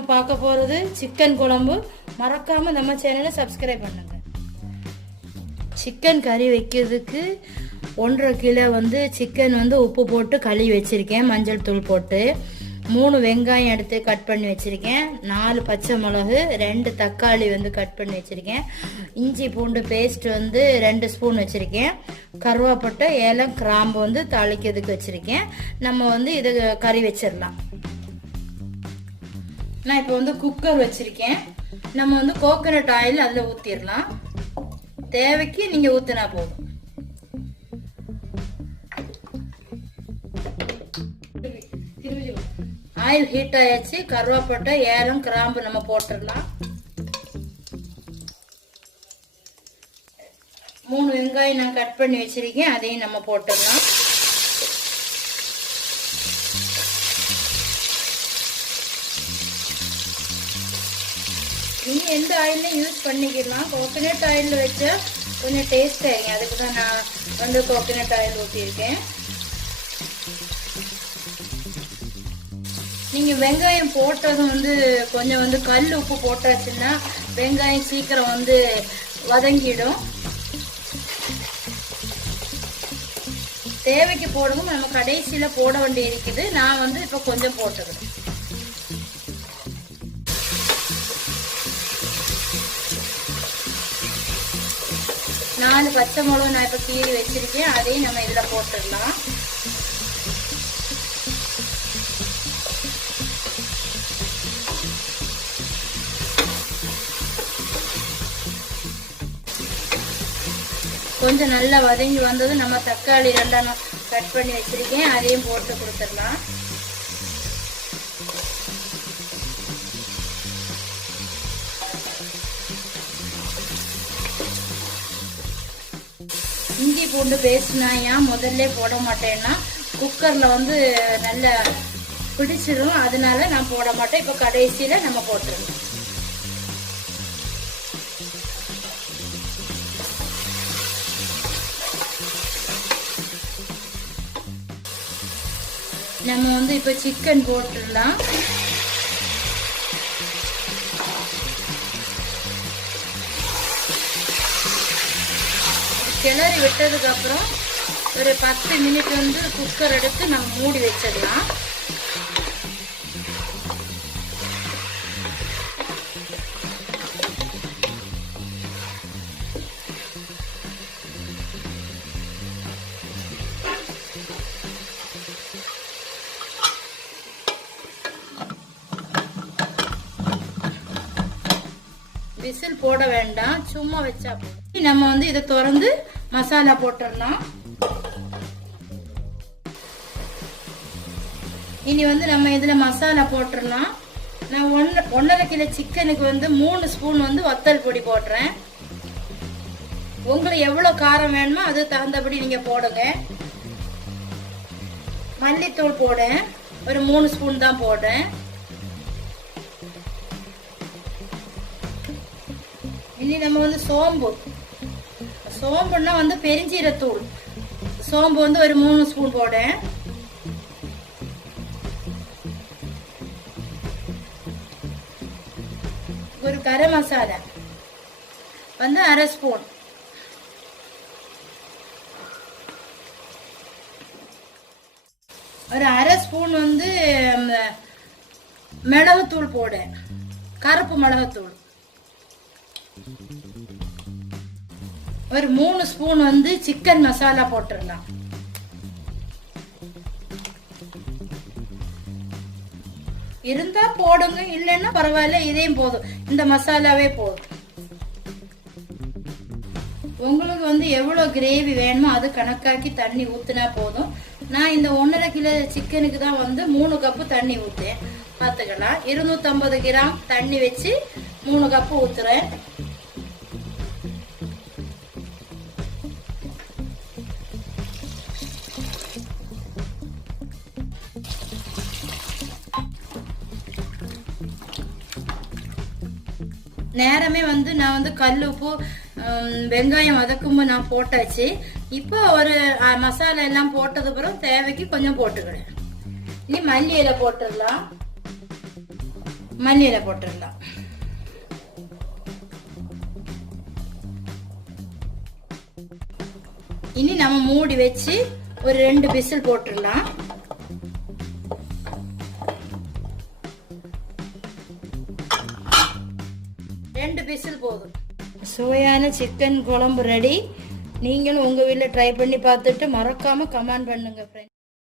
நம்ம பார்க்க போகிறது சிக்கன் குழம்பு. மறக்காமல் நம்ம சேனலை சப்ஸ்கிரைப் பண்ணுங்க. சிக்கன் கறி வைக்கிறதுக்கு 1.5 கிலோ சிக்கன் உப்பு போட்டு கழுவி வச்சுருக்கேன். மஞ்சள் தூள் போட்டு 3 வெங்காயம் எடுத்து கட் பண்ணி வச்சுருக்கேன். 4 பச்சை மிளகு, 2 தக்காளி கட் பண்ணி வச்சுருக்கேன். இஞ்சி பூண்டு பேஸ்ட் 2 ஸ்பூன் வச்சுருக்கேன். கருவேப்பட்டை, ஏலம், கிராம்பு தாளிக்கிறதுக்கு வச்சுருக்கேன். நம்ம இதை கறி வச்சிடலாம். நான் இப்போ குக்கர் வச்சுருக்கேன். நம்ம கோகனட் ஆயில் அதில் ஊற்றிடலாம். தேவைக்கு நீங்கள் ஊற்றினா போதும். ஆயில் ஹீட் ஆயாச்சு. கருவேப்பட்டை, ஏலம், கிராம்பு நம்ம போட்டுடலாம். 3 வெங்காயம் நான் கட் பண்ணி வச்சிருக்கேன், அதையும் நம்ம போட்டுடலாம். நீங்க எந்த ஆயிலும் யூஸ் பண்ணிக்கலாம். கோகனட் ஆயில் வச்சா கொஞ்சம் டேஸ்ட் ஆகும். அதுக்கு தான் நான் கோகனட் ஆயில் ஊற்றிருக்கேன். நீங்க வெங்காயம் போட்டதும் கொஞ்சம் கல் உப்பு போட்டாச்சுன்னா வெங்காயம் சீக்கிரம் வதங்கிடும். தேவைக்கு போடவும் நம்ம கடைசியில போட வேண்டி இருக்குது. நான் இப்ப கொஞ்சம் போட்டுக்கிறேன். நாலு பச்சை மிளகு நான் இப்ப கீறி வச்சிருக்கேன், அதையும் நம்ம இதுல போட்டுடலாம். கொஞ்சம் நல்லா வதங்கி வந்தது நம்ம தக்காளி 2 கட் பண்ணி வச்சிருக்கேன், அதையும் போட்டு கொடுத்துடலாம். இஞ்சி பூண்டு பேஸ்ட் நான் ஏன் முதல்ல போட மாட்டேன்னா குக்கர்ல நல்லா பிடிச்சிடும், அதனால நான் போட மாட்டேன். இப்ப கடைசியில நம்ம போட்டுருவோம். நம்ம இப்ப சிக்கன் போட்டுடலாம். கிளறி விட்டதுக்கு அப்புறம் ஒரு 10 மினிட் குக்கர் எடுத்து நம்ம மூடி வச்சிடலாம். விசில் போட வேண்டாம், சும்மா வச்சா நம்ம இதை திறந்து மசாலா போட்டுடலாம். இனி நம்ம இதுல மசாலா போட்டுடலாம். நான் 1.5 கிலோ சிக்கனுக்கு 3 ஸ்பூன் வத்தல் பொடி போடுறேன். உங்களுக்கு எவ்வளவு காரம் வேணுமோ அது தகுந்தபடி நீங்க போடுங்க. மல்லித்தூள் போடுறேன், ஒரு 3 ஸ்பூன் தான் போடுறேன். இனி நம்ம சோம்புன்னா பெருஞ்சீரத்தூள், சோம்பு ஒரு 3 ஸ்பூன் போடுறேன். ஒரு கரம் மசாலா 1/2 ஸ்பூன். ஒரு 1/2 ஸ்பூன் மிளகுத்தூள் போடுறேன், கருப்பு மிளகுத்தூள். ஒரு 3 ஸ்பூன் சிக்கன் மசாலா போட்டுடலாம். இருந்தா போடுங்க, இல்லைன்னா பரவாயில்ல, இதையும் போதும். இந்த மசாலாவே போதும். உங்களுக்கு எவ்வளவு கிரேவி வேணுமோ அது கணக்காக்கி தண்ணி ஊத்துனா போதும். நான் இந்த 1.5 கிலோ சிக்கனுக்கு தான் 3 கப்பு தண்ணி ஊத்தேன். பார்த்துக்கலாம். 250 கிராம் தண்ணி வச்சு 3 கப்பு ஊத்துறேன். நேரமே நான் கல் உப்பு வெங்காயம் வதக்கும்போது நான் போட்டாச்சு. இப்போ ஒரு மசாலா எல்லாம் போட்டது அப்புறம் தேவைக்கு கொஞ்சம் போட்டுக்கிறேன். இனி மல்லி இலை போட்டுடலாம். மல்லியில போட்டுடலாம். இனி நம்ம மூடி வச்சு ஒரு 2 விசில் போட்டுடலாம். ரெண்டு விசில் போதும். சுவையான சிக்கன் குழம்பு ரெடி. நீங்களும் உங்க வீட்டில் ட்ரை பண்ணி பார்த்துட்டு மறக்காம கமெண்ட் பண்ணுங்க ஃப்ரெண்ட்ஸ்.